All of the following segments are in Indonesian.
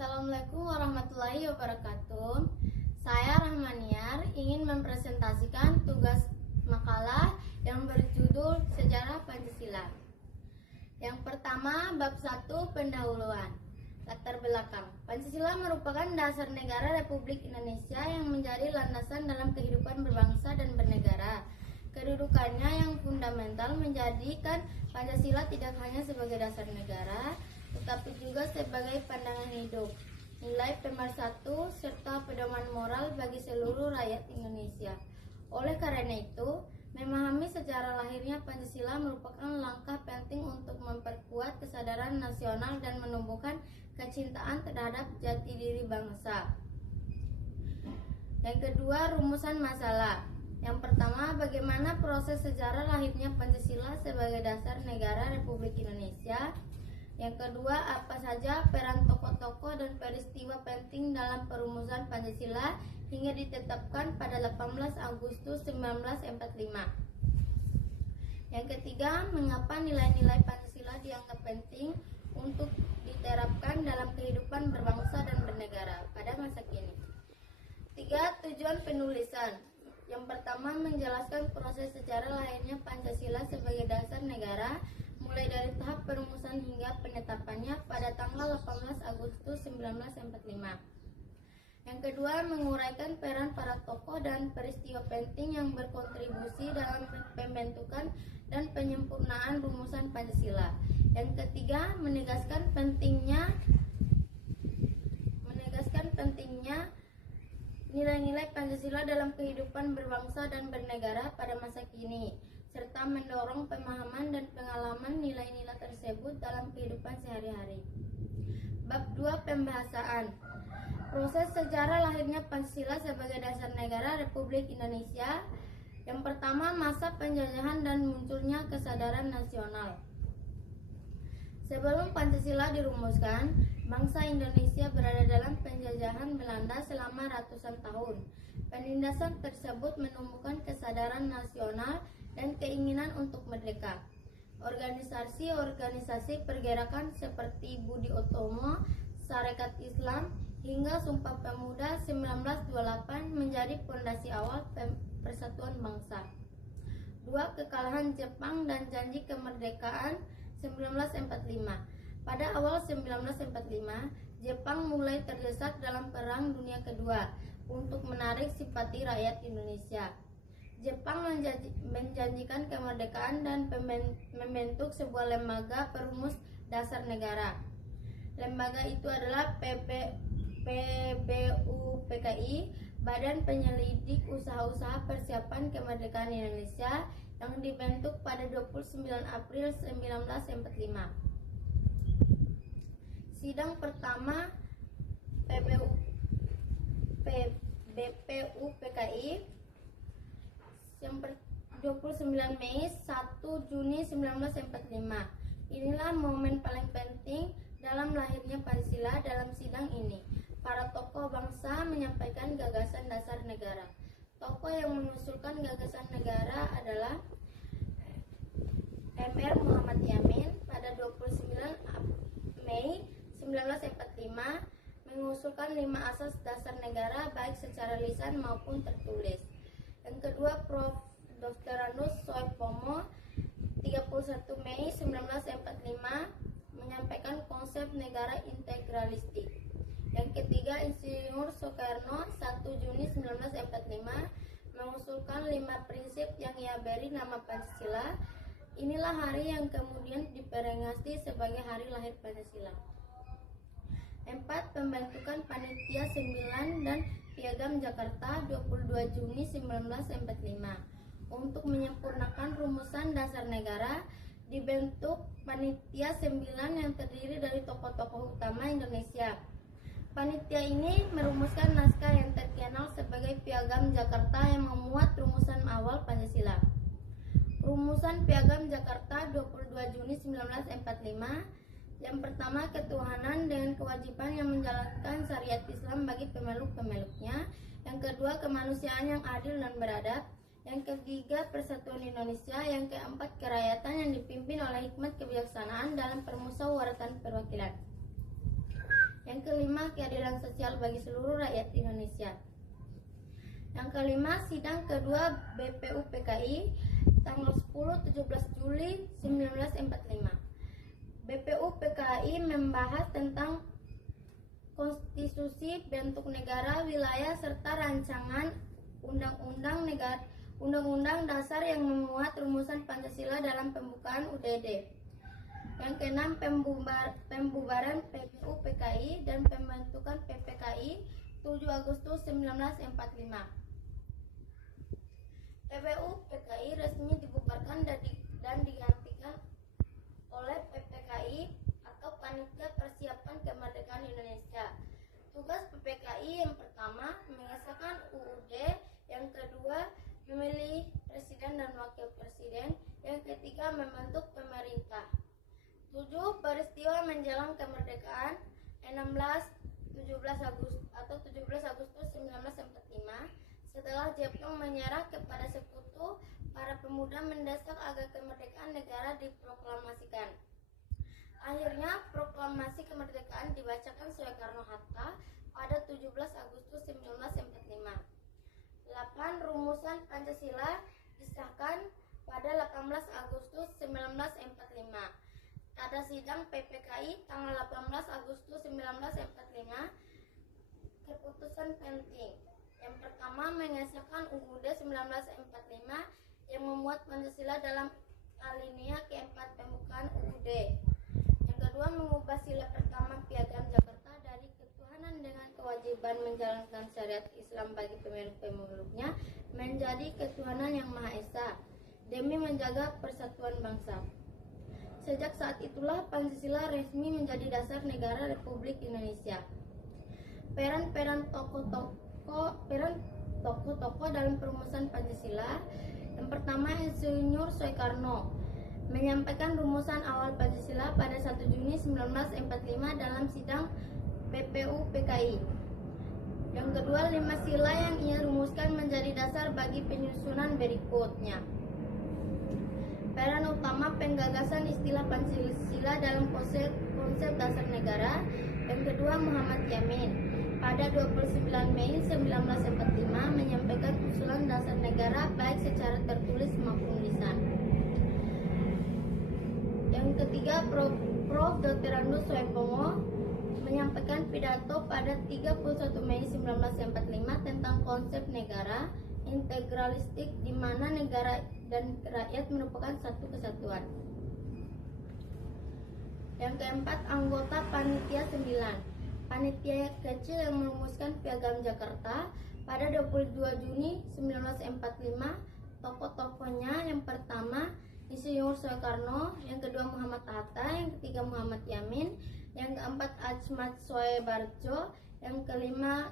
Assalamualaikum warahmatullahi wabarakatuh. Saya Rahmaniar ingin mempresentasikan tugas makalah yang berjudul Sejarah Pancasila. Yang pertama, bab 1 pendahuluan. Latar belakang. Pancasila merupakan dasar negara Republik Indonesia yang menjadi landasan dalam kehidupan berbangsa dan bernegara. Kedudukannya yang fundamental menjadikan Pancasila tidak hanya sebagai dasar negara, tetapi juga sebagai pandangan hidup, nilai pemersatu, serta pedoman moral bagi seluruh rakyat Indonesia. Oleh karena itu, memahami sejarah lahirnya Pancasila merupakan langkah penting untuk memperkuat kesadaran nasional dan menumbuhkan kecintaan terhadap jati diri bangsa. Yang kedua, rumusan masalah. Yang pertama, bagaimana proses sejarah lahirnya Pancasila sebagai dasar negara Republik Indonesia. Yang kedua, apa saja peran tokoh-tokoh dan peristiwa penting dalam perumusan Pancasila hingga ditetapkan pada 18 Agustus 1945. Yang ketiga, mengapa nilai-nilai Pancasila dianggap penting untuk diterapkan dalam kehidupan berbangsa dan bernegara pada masa kini. 3. Tujuan penulisan. Yang pertama, menjelaskan proses sejarah lahirnya Pancasila sebagai dasar negara, mulai dari tahap perumusan hingga penetapannya pada tanggal 18 Agustus 1945. Yang kedua, menguraikan peran para tokoh dan peristiwa penting yang berkontribusi dalam pembentukan dan penyempurnaan rumusan Pancasila. Yang ketiga, menegaskan pentingnya nilai-nilai Pancasila dalam kehidupan berbangsa dan bernegara pada masa kini, serta mendorong pemahaman dan pengalaman nilai-nilai tersebut dalam kehidupan sehari-hari. Bab 2 pembahasan. Proses sejarah lahirnya Pancasila sebagai dasar negara Republik Indonesia. Yang pertama, masa penjajahan dan munculnya kesadaran nasional. Sebelum Pancasila dirumuskan, bangsa Indonesia berada dalam penjajahan Belanda selama ratusan tahun. Penindasan tersebut menumbuhkan kesadaran nasional dan keinginan untuk merdeka. Organisasi-organisasi pergerakan seperti Budi Utomo, Sarekat Islam, hingga Sumpah Pemuda 1928 menjadi fondasi awal persatuan bangsa. 2. Kekalahan Jepang dan janji kemerdekaan 1945. Pada awal 1945, Jepang mulai terdesak dalam Perang Dunia Kedua untuk menarik simpati rakyat Indonesia. Jepang menjanjikan kemerdekaan dan membentuk sebuah lembaga perumus dasar negara. Lembaga itu adalah PBUPKI, Badan Penyelidik Usaha-Usaha Persiapan Kemerdekaan Indonesia, yang dibentuk pada 29 April 1945. Sidang pertama BPUPKI yang 29 Mei 1 Juni 1945. Inilah momen paling penting dalam lahirnya Pancasila. Dalam sidang ini, para tokoh bangsa menyampaikan gagasan dasar negara. Tokoh yang mengusulkan gagasan negara adalah Mr. Muhammad Yamin pada 29 Mei 1945 mengusulkan 5 asas dasar negara baik secara lisan maupun tertulis. Yang kedua, Prof. Dr. Anus Soepomo 31 Mei 1945 menyampaikan konsep negara integralistik. Yang ketiga, Insinyur Soekarno 1 Juni 1945 mengusulkan 5 prinsip yang ia beri nama Pancasila. Inilah hari yang kemudian diperingati sebagai hari lahir Pancasila. 4. Pembentukan Panitia 9 dan Piagam Jakarta 22 Juni 1945. Untuk menyempurnakan rumusan dasar negara, dibentuk Panitia 9 yang terdiri dari tokoh-tokoh utama Indonesia. Panitia ini merumuskan naskah yang terkenal sebagai Piagam Jakarta yang memuat rumusan awal Pancasila. Rumusan Piagam Jakarta 22 Juni 1945. Yang pertama, ketuhanan dengan kewajiban yang menjalankan syariat Islam bagi pemeluk-pemeluknya. Yang kedua, kemanusiaan yang adil dan beradab. Yang ketiga, persatuan Indonesia. Yang keempat, kerakyatan yang dipimpin oleh hikmat kebijaksanaan dalam permusyawaratan perwakilan. Yang kelima, keadilan sosial bagi seluruh rakyat Indonesia. Yang kelima, sidang kedua BPU PKI tanggal 10-17 Juli 1945. BPU PKI membahas tentang konstitusi, bentuk negara, wilayah, serta rancangan undang-undang dasar yang memuat rumusan Pancasila dalam pembukaan UDD. Yang keenam, pembubaran PPU PKI dan pembentukan PPKI 7 Agustus 1945. PPU PKI resmi dibubarkan dan digantikan oleh PPKI atau Panitia Persiapan Kemerdekaan Indonesia. Tugas PPKI yang pertama mengesahkan UUD, yang kedua memilih presiden dan wakil presiden, yang ketiga membentuk pemerintah. 7. Peristiwa menjelang kemerdekaan 17 Agustus 1945. Setelah Jepang menyerah kepada sekutu, para pemuda mendesak agar kemerdekaan negara diproklamasikan. Akhirnya proklamasi kemerdekaan dibacakan Soekarno-Hatta pada 17 Agustus 1945. 8. Rumusan Pancasila disahkan pada 18 Agustus 1945. Pada sidang PPKI tanggal 18 Agustus 1945, keputusan penting. Yang pertama, mengesahkan UUD 1945 yang memuat Pancasila dalam alinea keempat pembukaan UUD. Yang kedua, mengubah sila pertama Piagam Jakarta dari ketuhanan dengan kewajiban menjalankan syariat Islam bagi pemeluk-pemeluknya menjadi ketuhanan yang Maha Esa demi menjaga persatuan bangsa. Sejak saat itulah Pancasila resmi menjadi dasar negara Republik Indonesia. Peran tokoh-tokoh dalam perumusan Pancasila. Yang pertama, Insinyur Soekarno menyampaikan rumusan awal Pancasila pada 1 Juni 1945 dalam sidang BPU PKI. Yang kedua, 5 sila yang ia rumuskan menjadi dasar bagi penyusunan berikutnya. Peran utama penggagasan istilah Pancasila dalam konsep dasar negara. Yang kedua, Muhammad Yamin pada 29 Mei 1945 menyampaikan usulan dasar negara baik secara tertulis maupun lisan. Yang ketiga, Prof. Dr. Andus Soepongo menyampaikan pidato pada 31 Mei 1945 tentang konsep negara integralistik di mana negara dan rakyat merupakan satu kesatuan. Yang keempat, anggota Panitia 9. Panitia kecil yang merumuskan Piagam Jakarta pada 22 Juni 1945. Tokoh-tokohnya, yang pertama Insinyur Soekarno, yang kedua Muhammad Hatta, yang ketiga Muhammad Yamin, yang keempat Achmad Soebarjo, yang kelima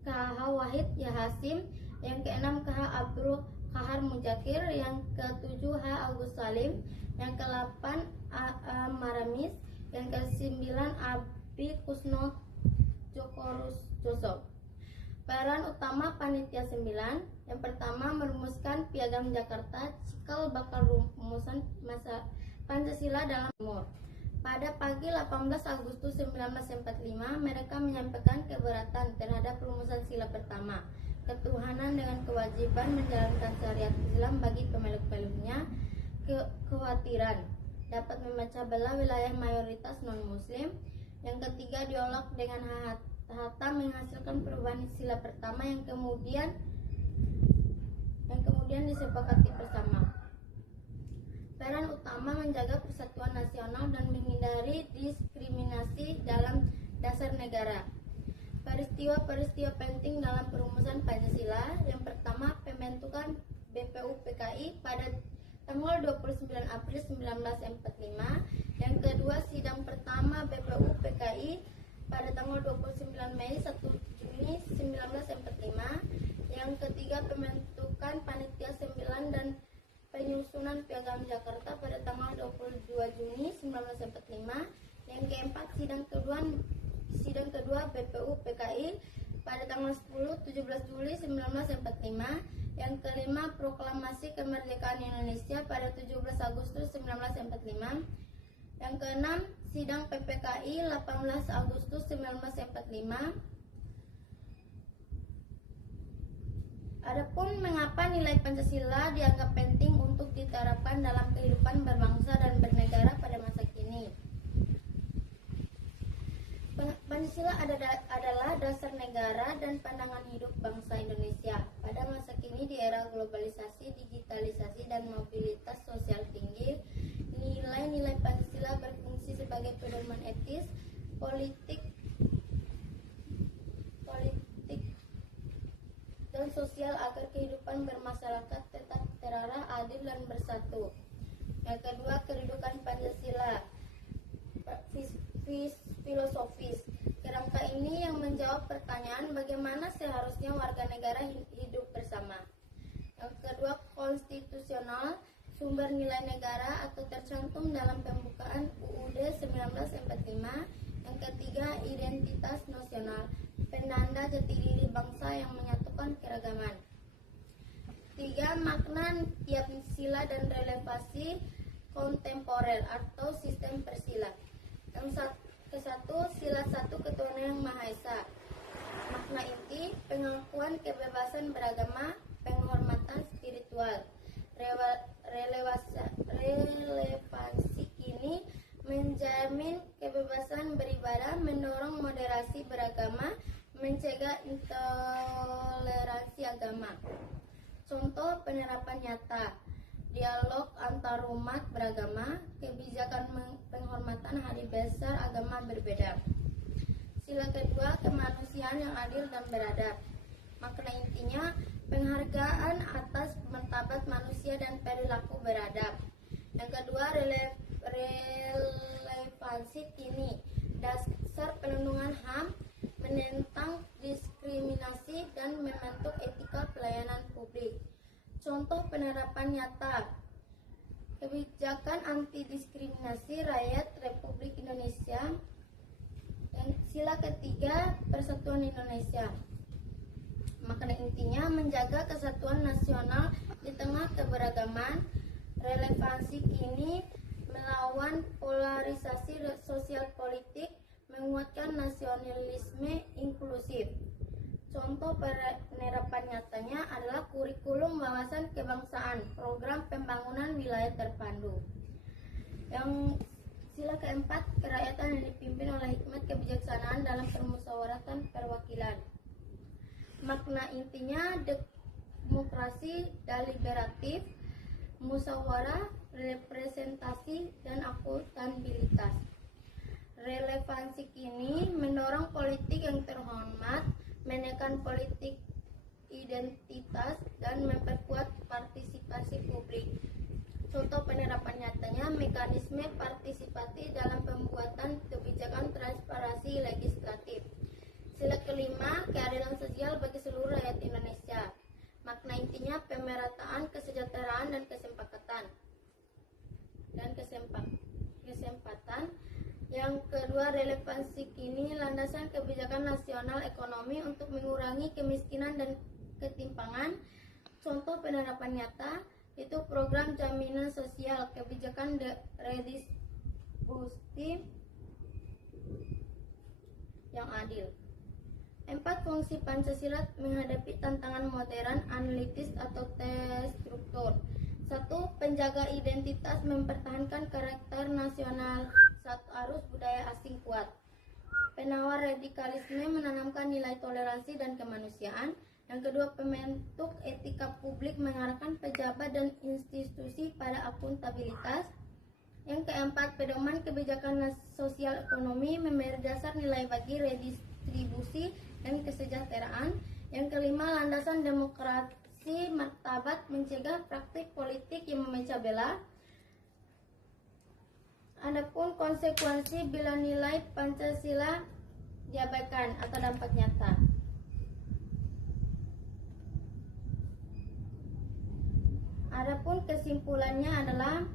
KH Wahid Yahasim, yang keenam KH Abdul Kahar Mujakir, yang ketujuh H. Agus Salim, yang ke-8 A. Maramis, yang ke-9 Abi Kusno Jokorusjoso. Peran utama Panitia 9. Yang pertama, merumuskan Piagam Jakarta, cikal bakal rumusan masa Pancasila dalam umur. Pada pagi 18 Agustus 1945, mereka menyampaikan keberatan terhadap rumusan sila pertama, ketuhanan dengan kewajiban menjalankan syariat Islam bagi pemeluk-pemeluknya, kekhawatiran dapat memecah belah wilayah mayoritas non-muslim. Yang ketiga, diolok dengan Hatta menghasilkan perubahan sila pertama yang kemudian disepakati bersama. Peran utama menjaga persatuan nasional dan menghindari diskriminasi dalam dasar negara. Peristiwa-peristiwa penting dalam perumusan Pancasila. Yang pertama, pembentukan BPU PKI pada tanggal 29 April 1945. Yang kedua, sidang pertama BPU PKI pada tanggal 29 Mei 1 Juni 1945. Yang ketiga, pembentukan Panitia 9 dan penyusunan Piagam Jakarta pada tanggal 22 Juni 1945. Yang keempat, sidang kedua BPU PKI pada tanggal 10-17 Juli 1945. Yang kelima, proklamasi kemerdekaan Indonesia pada 17 Agustus 1945. Yang keenam, Sidang PPKI 18 Agustus 1945. Adapun mengapa nilai Pancasila dianggap penting untuk diterapkan dalam kehidupan berbangsa dan bernegara pada masa kini. Pancasila adalah dasar negara dan pandangan hidup bangsa Indonesia. Pada masa kini di era globalisasi, digitalisasi, dan mobilitas sosial tinggi, nilai-nilai Pancasila berfungsi sebagai pedoman etis, politik dan sosial agar kehidupan bermasyarakat tetap terarah, adil, dan bersatu. Yang kedua, kedudukan Pancasila filosofis. Kerangka ini yang menjawab pertanyaan bagaimana seharusnya warga negara hidup bersama. Yang kedua, konstitusional. Sumber nilai negara atau tercantum dalam pembukaan UUD 1945. Yang ketiga, identitas nasional. Penanda jati diri bangsa yang menyatukan keragaman. Tiga, makna tiap sila dan relevansi kontemporer atau sistem persila. Yang kesatu, sila satu ketuhanan yang Maha Esa. Makna inti, pengakuan kebebasan beragama, penghormatan spiritual. Relevansi kini menjamin kebebasan beribadah, mendorong moderasi beragama, mencegah intoleransi agama. Contoh penerapan nyata, dialog antarumat beragama, kebijakan penghormatan hari besar agama berbeda. Sila kedua, kemanusiaan yang adil dan beradab. Makna intinya, penghargaan atas martabat manusia dan perilaku beradab. Yang kedua, relevansi kini, dasar pelindungan HAM, menentang diskriminasi dan membentuk etika pelayanan publik. Contoh penerapan nyata, kebijakan anti diskriminasi rakyat Republik Indonesia. Dan sila ketiga, persatuan Indonesia. Makna intinya menjaga kesatuan nasional di tengah keberagaman. Relevansi kini melawan polarisasi sosial politik, menguatkan nasionalisme inklusif. Contoh penerapan nyatanya adalah kurikulum wawasan kebangsaan, program pembangunan wilayah terpadu. Yang sila keempat, kerakyatan yang dipimpin oleh hikmat kebijaksanaan dalam permusyawaratan perwakilan. Makna intinya demokrasi deliberatif, musyawarah, representasi, dan akuntabilitas. Relevansi kini mendorong politik yang terhormat, menekan politik identitas, dan memperkuat partisipasi publik. Contoh penerapan nyatanya, mekanisme partisipasi dalam pembuatan kebijakan transparansi legislatif. Sila kelima, keadilan sosial bagi seluruh rakyat Indonesia. Makna intinya pemerataan, kesejahteraan, dan kesempatan. Yang kedua, relevansi kini landasan kebijakan nasional ekonomi untuk mengurangi kemiskinan dan ketimpangan. Contoh penerapan nyata itu program jaminan sosial, kebijakan redistribusi yang adil. 4. Fungsi Pancasila menghadapi tantangan modern, analitis atau terstruktur. 1. Penjaga identitas, mempertahankan karakter nasional saat arus budaya asing kuat. Penawar radikalisme, menanamkan nilai toleransi dan kemanusiaan. Yang kedua, pembentuk etika publik, mengarahkan pejabat dan institusi pada akuntabilitas. Yang keempat, pedoman kebijakan sosial ekonomi, memberi dasar nilai bagi redistribusi dan kesejahteraan. Yang kelima, landasan demokrasi martabat, mencegah praktik politik yang memecah belah. Adapun konsekuensi bila nilai Pancasila diabaikan atau dampak nyata. Adapun kesimpulannya adalah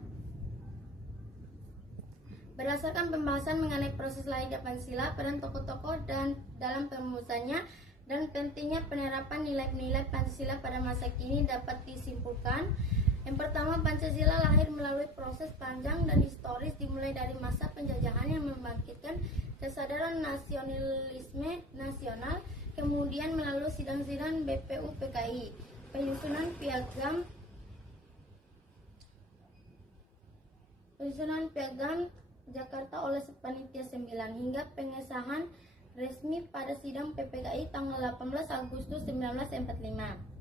berdasarkan pembahasan mengenai proses lahirnya Pancasila, peran tokoh-tokoh dan dalam perumusannya dan pentingnya penerapan nilai-nilai Pancasila pada masa kini dapat disimpulkan Yang pertama, Pancasila lahir melalui proses panjang dan historis dimulai dari masa penjajahan yang membangkitkan kesadaran nasionalisme nasional, kemudian melalui sidang-sidang BPUPKI, penyusunan piagam Jakarta oleh Panitia 9 hingga pengesahan resmi pada sidang PPKI tanggal 18 Agustus 1945.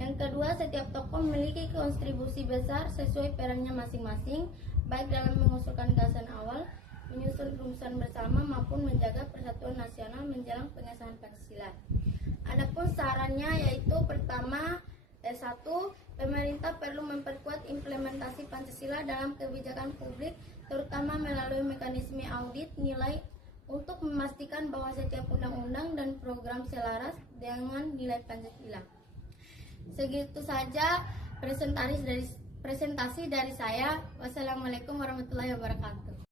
Yang kedua, setiap tokoh memiliki kontribusi besar sesuai perannya masing-masing, baik dalam mengusulkan gagasan awal, menyusun rumusan bersama maupun menjaga persatuan nasional menjelang pengesahan Pancasila. Adapun sarannya yaitu pertama, 1. Pemerintah perlu memperkuat implementasi Pancasila dalam kebijakan publik, terutama melalui mekanisme audit nilai untuk memastikan bahwa setiap undang-undang dan program selaras dengan nilai Pancasila. Segitu saja presentasi dari saya. Wassalamualaikum warahmatullahi wabarakatuh.